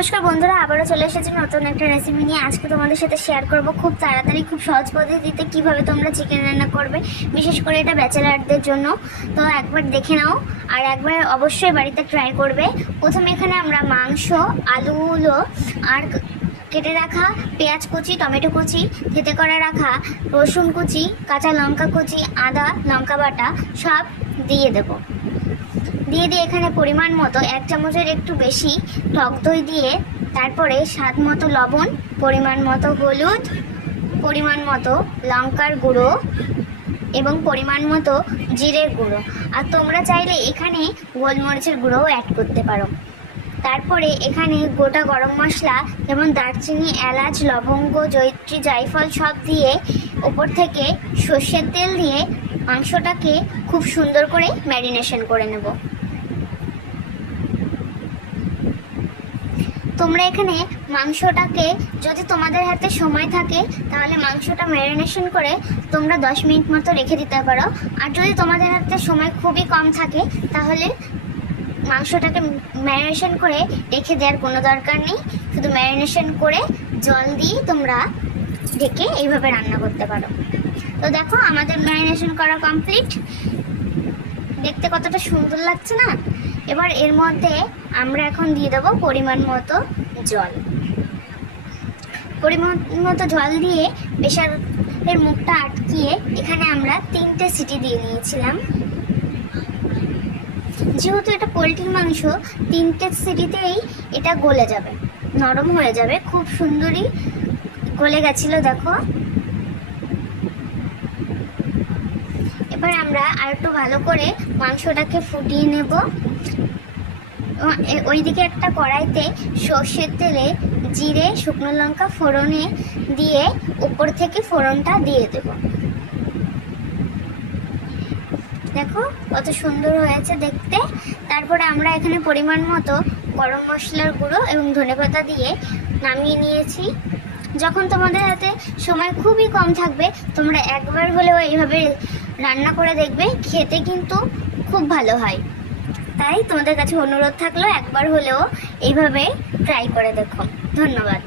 নমস্কার বন্ধুরা, আবারও চলে এসেছি নতুন একটা রেসিপি নিয়ে। আজকে তোমাদের সাথে শেয়ার করব খুব তাড়াতাড়ি খুব সহজ পদ্ধতিতে কিভাবে তোমরা চিকেন রান্না করবে, বিশেষ করে এটা ব্যাচেলারদের জন্য। তো একবার দেখে নাও আর একবার অবশ্যই বাড়িতে ট্রাই করবে। প্রথমে এখানে আমরা মাংস, আলুগুলো আর কেটে রাখা পেঁয়াজ কুচি, টমেটো কুচি, থেতে করে রাখা রসুন কুচি, কাঁচা লঙ্কা কুচি, আদা লঙ্কা বাটা সব দিয়ে দেবো। দিয়ে এখানে পরিমাণ মতো 1 চামচের একটু বেশি টক দই দিয়ে, তারপরে স্বাদ মতো লবণ, পরিমাণ মতো হলুদ, পরিমাণ মতো লঙ্কার গুঁড়ো এবং পরিমাণ মতো জিরের গুঁড়ো। আর তোমরা চাইলে এখানে গোলমরিচের গুঁড়োও অ্যাড করতে পারো। তারপরে এখানে গোটা গরম মশলা যেমন দারচিনি, এলাচ, লবঙ্গ, জয়িত্রী, জায়ফল সব দিয়ে ওপর থেকে সর্ষের তেল দিয়ে মাংসটাকে খুব সুন্দর করে ম্যারিনেশন করে নেব। তোমরা এখানে মাংসটাকে, যদি তোমাদের হাতে সময় থাকে তাহলে মাংসটা ম্যারিনেশন করে তোমরা 10 মিনিট মতো রেখে দিতে পারো। আর যদি তোমাদের হাতে সময় খুবই কম থাকে তাহলে মাংসটাকে ম্যারিনেশন করে রেখে দেওয়ার কোনো দরকার নেই। শুধু ম্যারিনেশন করে জল দিয়ে তোমরা ঢেকে এইভাবে রান্না করতে পারো। তো দেখো আমাদের ম্যারিনেশন করা কমপ্লিট। দেখতে কতটা সুন্দর লাগছে না? এবার এর মধ্যে আমরা এখন দিয়ে দেবো পরিমাণ মতো জল। পরিমাণ মতো জল দিয়ে প্রেসারের মুখটা আটকিয়ে এখানে আমরা 3টে সিটি দিয়ে নিয়েছিলাম। যেহেতু এটা পোলট্রির মাংস, 3টে সিটিতেই এটা গলে যাবে, নরম হয়ে যাবে। খুব সুন্দরই গলে গেছিলো দেখো। এবার আমরা আরেকটু ভালো করে মাংসটাকে ফুটিয়ে নেব। ওইদিকে একটা কড়াইতে সর্ষের তেলে জিরে, শুকনো লঙ্কা ফোড়নে দিয়ে উপর থেকে ফোড়নটা দিয়ে দেব। দেখো কত সুন্দর হয়েছে দেখতে। তারপরে আমরা এখানে পরিমাণ মতো গরম মশলার গুঁড়ো এবং ধনেপাতা দিয়ে নামিয়ে নিয়েছি। যখন তোমাদের হাতে সময় খুবই কম থাকবে তোমরা একবার হলেও এইভাবে রান্না করে দেখবে, খেতে কিন্তু খুব ভালো হয়। তাই তোমাদের কাছে অনুরোধ থাকলো একবার হলেও এইভাবে ট্রাই করে দেখো। ধন্যবাদ।